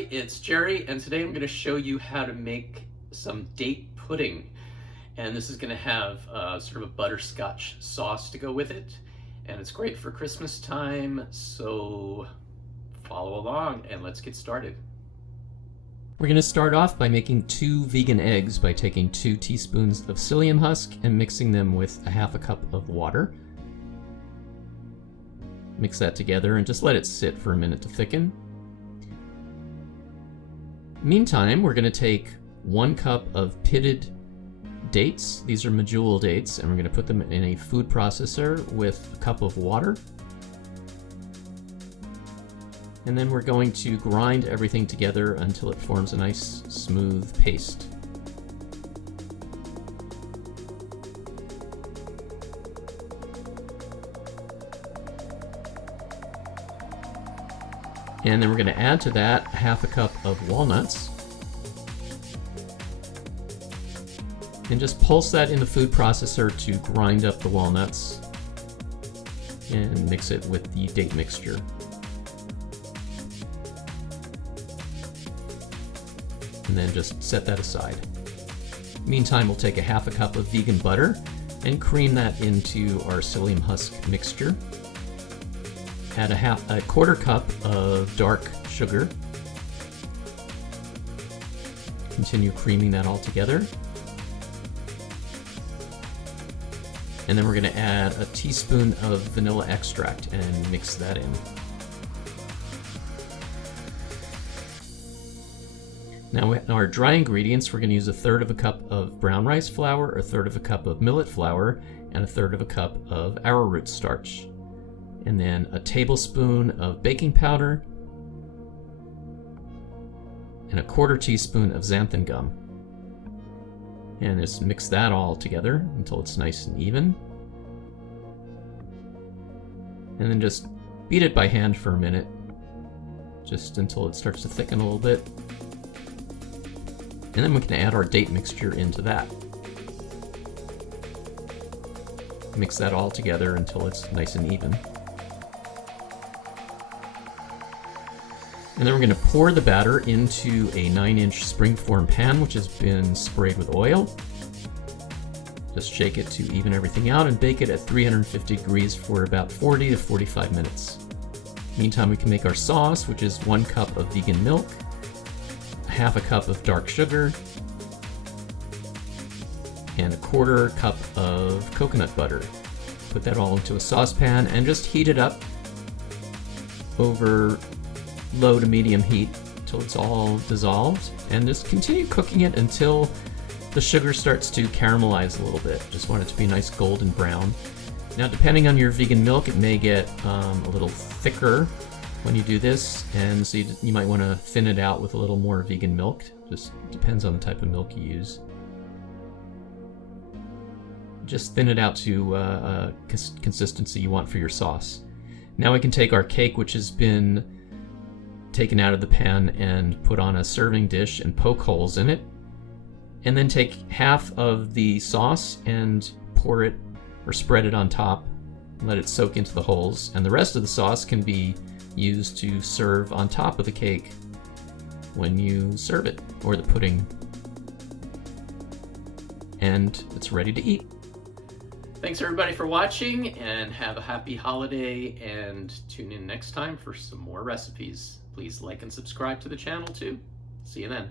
Hi, it's Jerry, and today I'm going to show you how to make some date pudding. And this is going to have sort of a butterscotch sauce to go with it. And it's great for Christmas time, so follow along and let's get started. We're going to start off by making 2 vegan eggs by taking 2 teaspoons of psyllium husk and mixing them with a half a cup of water. Mix that together and just let it sit for a minute to thicken. Meantime, we're going to take 1 cup of pitted dates. These are medjool dates, and we're going to put them in a food processor with a cup of water. And then we're going to grind everything together until it forms a nice smooth paste. And then we're going to add to that half a cup of walnuts. And just pulse that in the food processor to grind up the walnuts and mix it with the date mixture. And then just set that aside. Meantime, we'll take a half a cup of vegan butter and cream that into our psyllium husk mixture. Add a quarter cup of dark sugar. Continue creaming that all together. And then we're going to add a teaspoon of vanilla extract and mix that in. Now with our dry ingredients, we're going to use 1/3 cup of brown rice flour, 1/3 cup of millet flour, and 1/3 cup of arrowroot starch. And then a tablespoon of baking powder and a 1/4 teaspoon of xanthan gum. And just mix that all together until it's nice and even. And then just beat it by hand for a minute, just until it starts to thicken a little bit. And then we can add our date mixture into that. Mix that all together until it's nice and even. And then we're going to pour the batter into a 9-inch springform pan which has been sprayed with oil. Just shake it to even everything out and bake it at 350 degrees for about 40 to 45 minutes. Meantime, we can make our sauce, which is 1 cup of vegan milk, half a cup of dark sugar, and a 1/4 cup of coconut butter. Put that all into a saucepan and just heat it up over low to medium heat until it's all dissolved, and just continue cooking it until the sugar starts to caramelize a little bit. Just want it to be nice golden brown. Now, depending on your vegan milk, it may get a little thicker when you do this, and so you might want to thin it out with a little more vegan milk. Just depends on the type of milk you use. Just thin it out to a consistency you want for your sauce. Now we can take our cake, which has been taken out of the pan, and put on a serving dish and poke holes in it. And then take half of the sauce and pour it or spread it on top. Let it soak into the holes. And the rest of the sauce can be used to serve on top of the cake when you serve it, or the pudding. And it's ready to eat. Thanks everybody for watching, and have a happy holiday, and tune in next time for some more recipes. Please like and subscribe to the channel too. See you then.